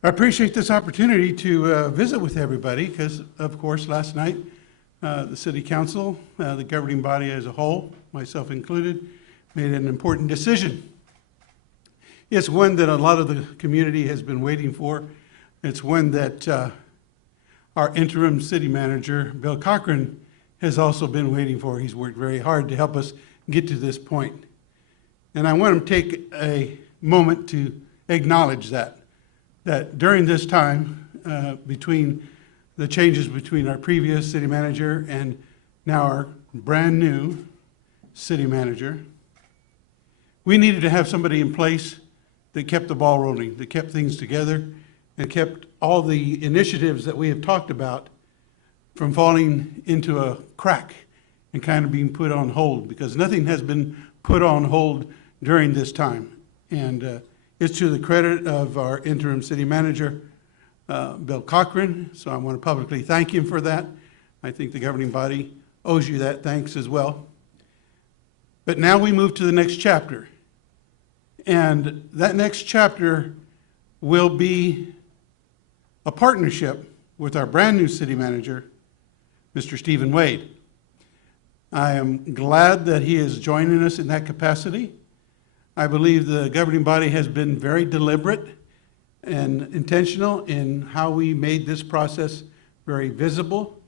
I appreciate this opportunity to visit with everybody because, of course, last night, the City Council, the governing body as a whole, myself included, made an important decision. It's one that a lot of the community has been waiting for. It's one that our interim city manager, Bill Cochran, has also been waiting for. He's worked very hard to help us get to this point. And I want to take a moment to acknowledge that during this time, between the changes between our previous city manager and now our brand new city manager, we needed to have somebody in place that kept the ball rolling, that kept things together, and kept all the initiatives that we have talked about from falling into a crack and kind of being put on hold, because nothing has been put on hold during this time. And it's to the credit of our interim city manager, Bill Cochran, so I want to publicly thank him for that. I think the governing body owes you that thanks as well. But now we move to the next chapter. And that next chapter will be a partnership with our brand new city manager, Mr. Stephen Wade. I am glad that he is joining us in that capacity. I believe the governing body has been very deliberate and intentional in how we made this process very visible,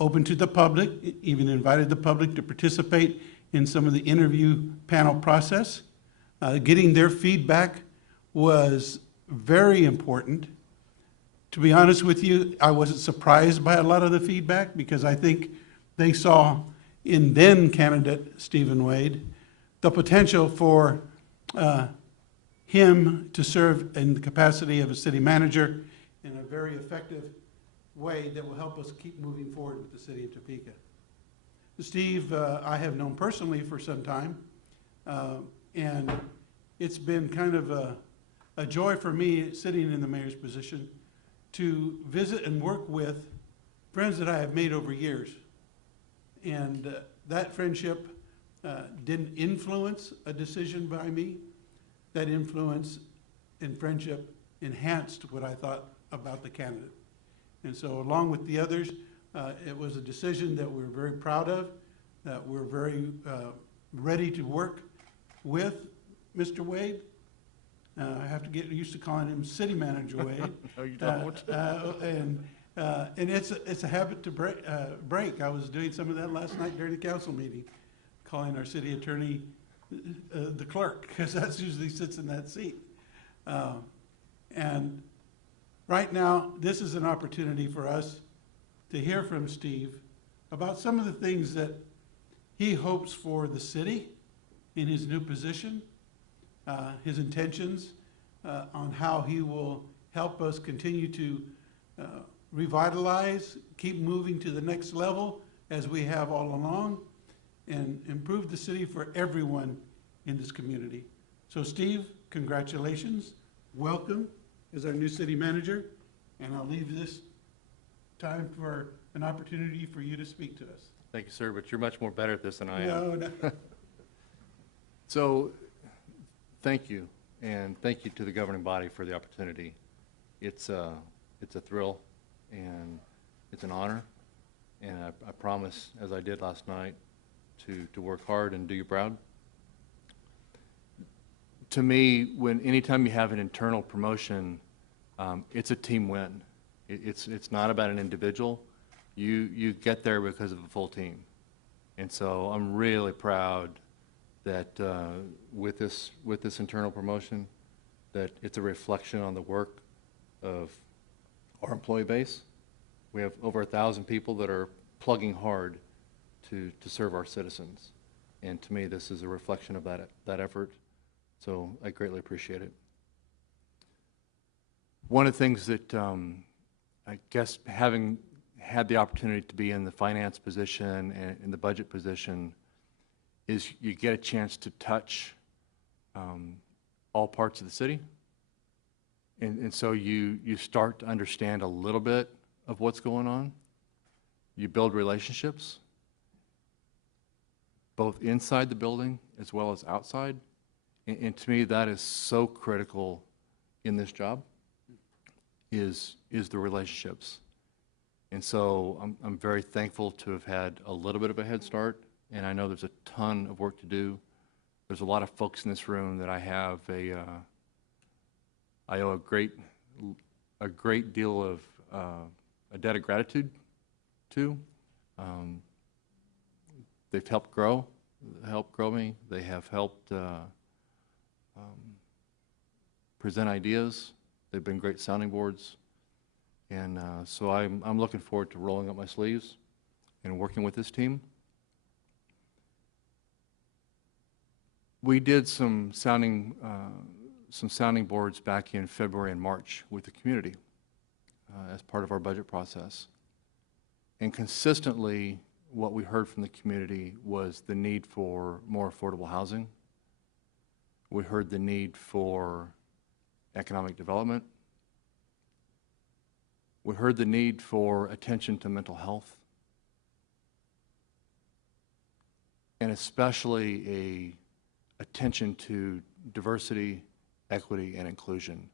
open to the public, even invited the public to participate in some of the interview panel process. Getting their feedback was very important. To be honest with you, I wasn't surprised by a lot of the feedback because I think they saw in then candidate Stephen Wade the potential for him to serve in the capacity of a city manager in a very effective way that will help us keep moving forward with the city of Topeka. Steve, I have known personally for some time, and it's been kind of a joy for me sitting in the mayor's position to visit and work with friends that I have made over years. And that friendship didn't influence a decision by me. That influence and friendship enhanced what I thought about the candidate. And so along with the others, it was a decision that we're very proud of, that we're very ready to work with Mr. Wade. I have to get used to calling him City Manager Wade. No, you don't. And it's a habit to break. I was doing some of that last night during the council meeting, calling our city attorney the clerk, because that's usually sits in that seat. And right now, this is an opportunity for us to hear from Steve about some of the things that he hopes for the city in his new position, his intentions on how he will help us continue to revitalize, keep moving to the next level as we have all along, and improve the city for everyone in this community. So Steve, congratulations. Welcome as our new city manager, and I'll leave this time for an opportunity for you to speak to us. Thank you, sir, but you're much more better at this than I am. No. So, thank you, and thank you to the governing body for the opportunity. It's a thrill, and it's an honor, and I promise, as I did last night, to work hard and do you proud. To me, anytime you have an internal promotion, it's a team win. It's not about an individual. You get there because of a full team. And so I'm really proud that with this internal promotion, that it's a reflection on the work of our employee base. We have over 1,000 people that are plugging hard to serve our citizens. And to me, this is a reflection of that effort. So I greatly appreciate it. One of the things that I guess having had the opportunity to be in the finance position and in the budget position is you get a chance to touch all parts of the city. And so you start to understand a little bit of what's going on. You build relationships, both inside the building as well as outside. And to me, that is so critical in this job. is the relationships. And so I'm very thankful to have had a little bit of a head start, and I know there's a ton of work to do. There's a lot of folks in this room that I owe a great deal of a debt of gratitude to. They've helped grow me. They have helped present ideas. They've been great sounding boards. And so I'm looking forward to rolling up my sleeves and working with this team. We did some sounding boards back in February and March with the community as part of our budget process. And consistently, what we heard from the community was the need for more affordable housing. We heard the need for economic development. We heard the need for attention to mental health, and especially attention to diversity, equity, and inclusion.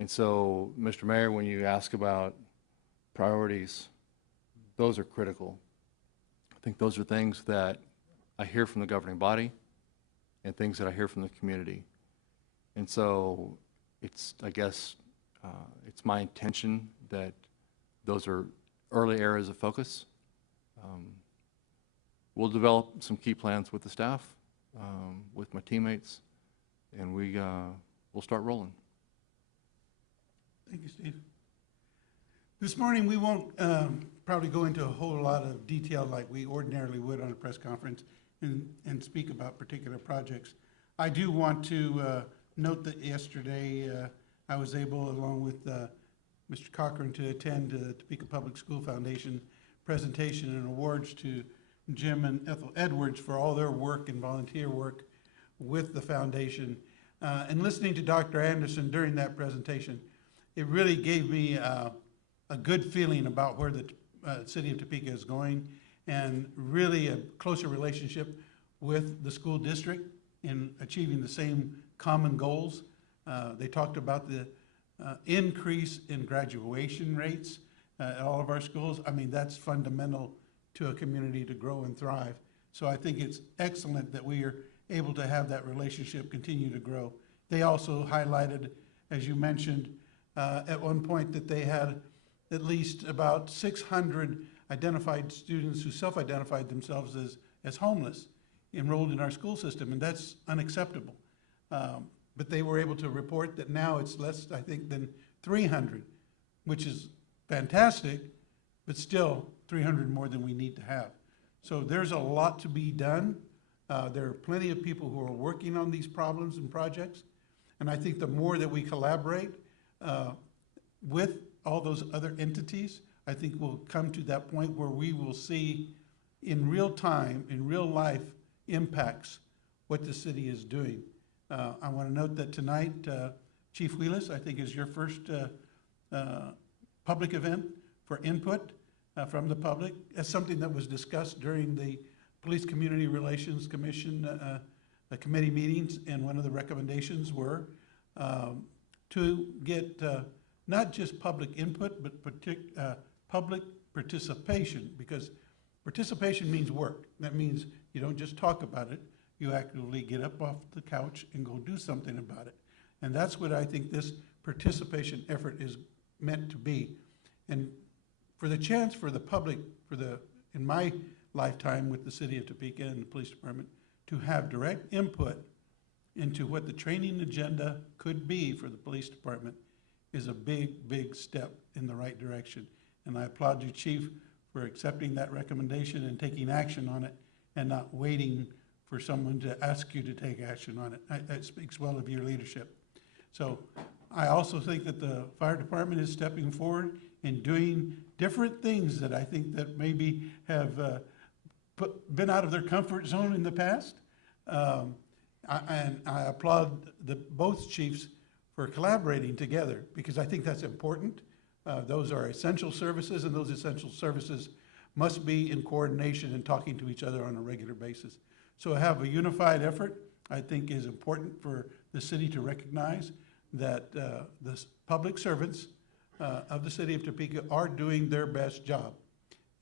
And so, Mr. Mayor, when you ask about priorities, those are critical. I think those are things that I hear from the governing body and things that I hear from the community. And so it's, I guess, it's my intention that those are early areas of focus. We'll develop some key plans with the staff, with my teammates, and we'll start rolling. Thank you, Steve. This morning, we won't probably go into a whole lot of detail like we ordinarily would on a press conference and speak about particular projects. I do want to note that yesterday I was able, along with Mr. Cochran, to attend the Topeka Public School Foundation presentation and awards to Jim and Ethel Edwards for all their work and volunteer work with the foundation. And listening to Dr. Anderson during that presentation, it really gave me a good feeling about where the city of Topeka is going, and really a closer relationship with the school district in achieving the same common goals. They talked about the increase in graduation rates at all of our schools. I mean, that's fundamental to a community to grow and thrive. So I think it's excellent that we are able to have that relationship continue to grow. They also highlighted, as you mentioned, at one point that they had at least about 600 identified students who self-identified themselves as homeless enrolled in our school system, and that's unacceptable. But they were able to report that now it's less, I think, than 300, which is fantastic, but still 300 more than we need to have. So there's a lot to be done. There are plenty of people who are working on these problems and projects, and I think the more that we collaborate with all those other entities, I think we'll come to that point where we will see in real time, in real life, impacts what the city is doing. I want to note that tonight, Chief Wheelis, I think is your first public event for input from the public. That's something that was discussed during the Police Community Relations Commission committee meetings, and one of the recommendations were to get not just public input, but public participation, because participation means work. That means you don't just talk about it, you actively get up off the couch and go do something about it. And that's what I think this participation effort is meant to be. And for the chance for the public, in my lifetime with the city of Topeka and the police department, to have direct input into what the training agenda could be for the police department is a big, big step in the right direction. And I applaud you, Chief, for accepting that recommendation and taking action on it and not waiting for someone to ask you to take action on it. That speaks well of your leadership. So I also think that the fire department is stepping forward and doing different things that I think that maybe have been out of their comfort zone in the past. And I applaud both chiefs for collaborating together, because I think that's important. Those are essential services, and those essential services must be in coordination and talking to each other on a regular basis. So have a unified effort, I think, is important for the city to recognize that the public servants of the city of Topeka are doing their best job.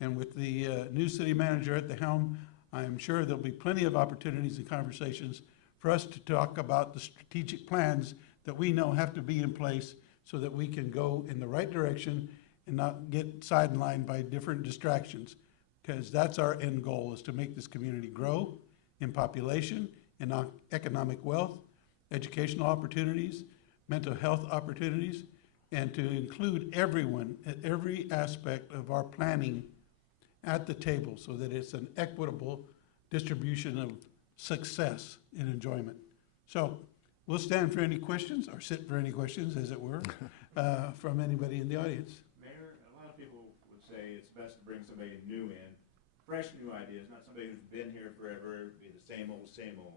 And with the new city manager at the helm, I am sure there'll be plenty of opportunities and conversations for us to talk about the strategic plans that we know have to be in place so that we can go in the right direction and not get sidelined by different distractions. Because that's our end goal, is to make this community grow in population, in economic wealth, educational opportunities, mental health opportunities, and to include everyone at every aspect of our planning at the table so that it's an equitable distribution of success and enjoyment. So we'll stand for any questions, or sit for any questions, as it were, from anybody in the audience. Mayor, a lot of people would say it's best to bring somebody new in, fresh new ideas, not somebody who's been here forever, be the same old, same old.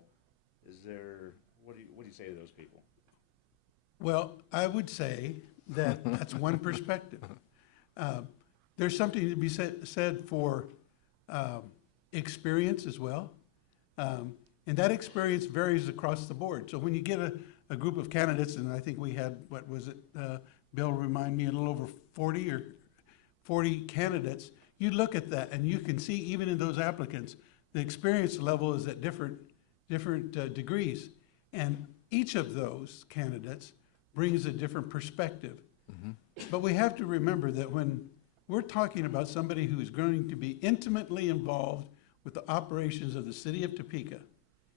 Is there, what do you say to those people? Well, I would say that that's one perspective. There's something to be said for experience as well. And that experience varies across the board. So when you get a group of candidates, and I think we had, what was it, Bill, remind me, a little over 40 candidates, you look at that and you can see even in those applicants, the experience level is at different degrees. And each of those candidates brings a different perspective. Mm-hmm. But we have to remember that when we're talking about somebody who is going to be intimately involved with the operations of the city of Topeka,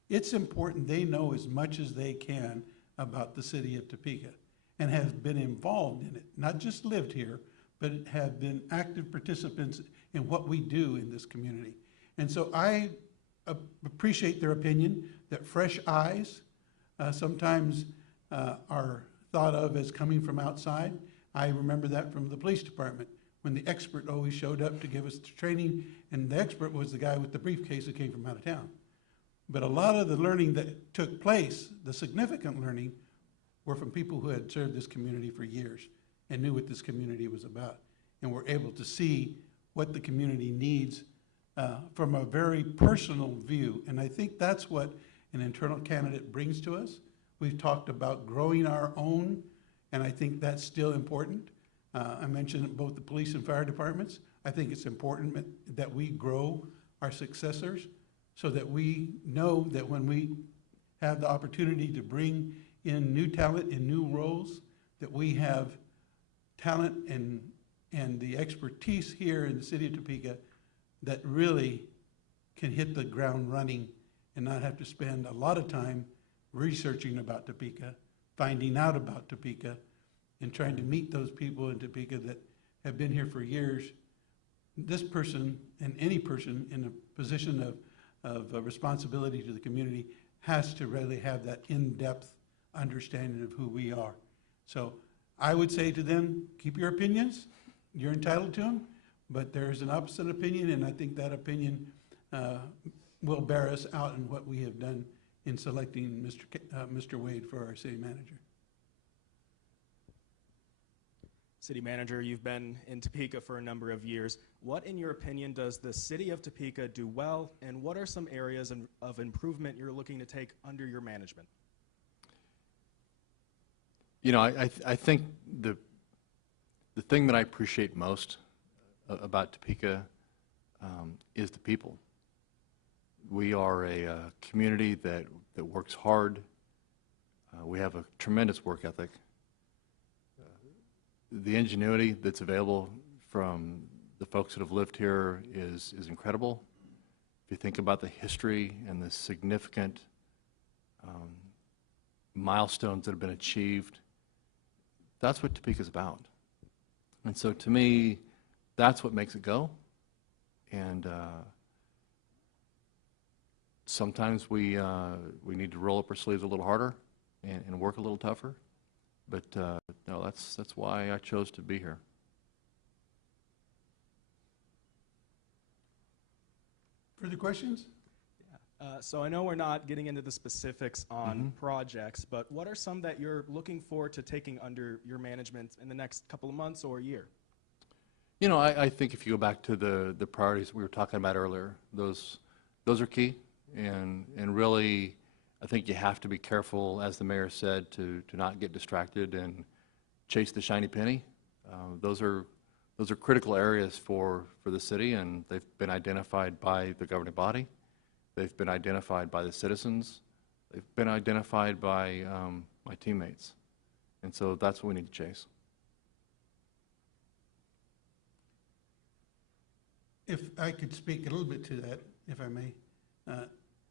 it's important they know as much as they can about the city of Topeka and have been involved in it, not just lived here, but have been active participants in what we do in this community. And so I appreciate their opinion that fresh eyes sometimes are thought of as coming from outside. I remember that from the police department, when the expert always showed up to give us the training, and the expert was the guy with the briefcase who came from out of town. But a lot of the learning that took place, the significant learning, were from people who had served this community for years and knew what this community was about, and were able to see what the community needs from a very personal view. And I think that's what an internal candidate brings to us. We've talked about growing our own, and I think that's still important. I mentioned both the police and fire departments. I think it's important that we grow our successors so that we know that when we have the opportunity to bring in new talent in new roles, that we have talent and the expertise here in the city of Topeka that really can hit the ground running and not have to spend a lot of time researching about Topeka, finding out about Topeka, and trying to meet those people in Topeka that have been here for years. This person and any person in a position of responsibility to the community has to really have that in-depth understanding of who we are. So I would say to them, keep your opinions, you're entitled to them, but there's an opposite opinion, and I think that opinion will bear us out in what we have done in selecting Mr. Wade for our city manager. City Manager, you've been in Topeka for a number of years. What, in your opinion, does the city of Topeka do well, and what are some areas of improvement you're looking to take under your management? You know, I think the thing that I appreciate most about Topeka is the people. We are a community that works hard. We have a tremendous work ethic. The ingenuity that's available from the folks that have lived here is incredible. If you think about the history and the significant milestones that have been achieved, that's what Topeka's about. And so to me, that's what makes it go. And sometimes we need to roll up our sleeves a little harder and work a little tougher. But no, that's why I chose to be here. Further questions? So I know we're not getting into the specifics on projects, but what are some that you're looking forward to taking under your management in the next couple of months or a year? You know, I think if you go back to the priorities we were talking about earlier, those are key, and really, I think you have to be careful, as the mayor said, to not get distracted and chase the shiny penny. Those are critical areas for the city, and they've been identified by the governing body. They've been identified by the citizens. They've been identified by my teammates. And so that's what we need to chase. If I could speak a little bit to that, if I may.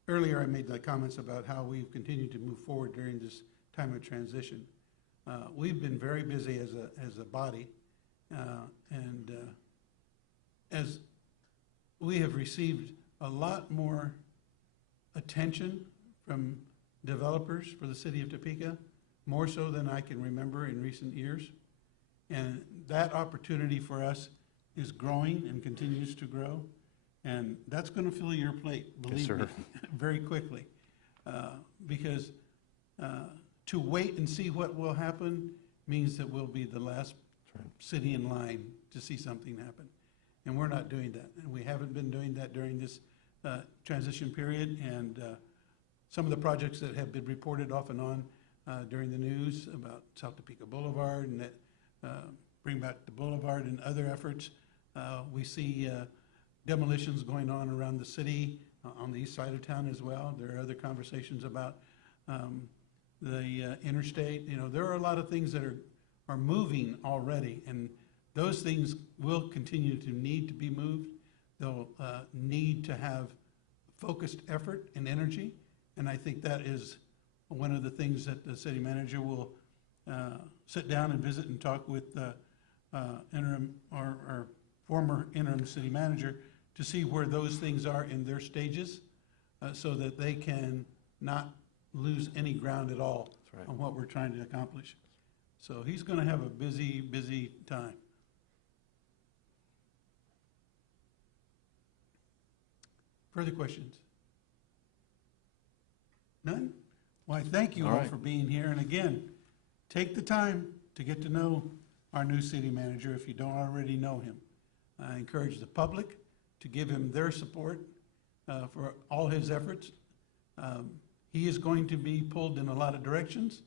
Earlier, I made the comments about how we've continued to move forward during this time of transition. We've been very busy as a body, and as we have received a lot more attention from developers for the city of Topeka, more so than I can remember in recent years. And that opportunity for us is growing and continues to grow. And that's going to fill your plate, believe me, very quickly. Because to wait and see what will happen means that we'll be the last city in line to see something happen. And we're not doing that. And we haven't been doing that during this transition period. And some of the projects that have been reported off and on during the news about South Topeka Boulevard and that Bring Back the Boulevard and other efforts, we see demolitions going on around the city, on the east side of town as well. There are other conversations about the interstate. You know, there are a lot of things that are moving already, and those things will continue to need to be moved. They'll need to have focused effort and energy, and I think that is one of the things that the city manager will sit down and visit and talk with interim or former interim city manager to see where those things are in their stages, so that they can not lose any ground at all on what we're trying to accomplish. So he's going to have a busy, busy time. Further questions? None? Why, thank you all for being here. And again, take the time to get to know our new city manager if you don't already know him. I encourage the public to give him their support for all his efforts. He is going to be pulled in a lot of directions,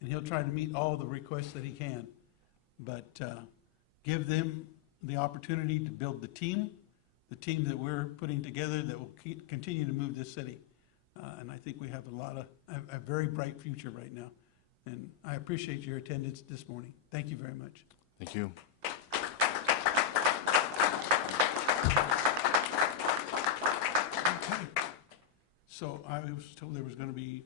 and he'll try to meet all the requests that he can. But give them the opportunity to build the team that we're putting together that will continue to move this city. And I think we have a very bright future right now. And I appreciate your attendance this morning. Thank you very much. Thank you. Okay. So I was told there was going to be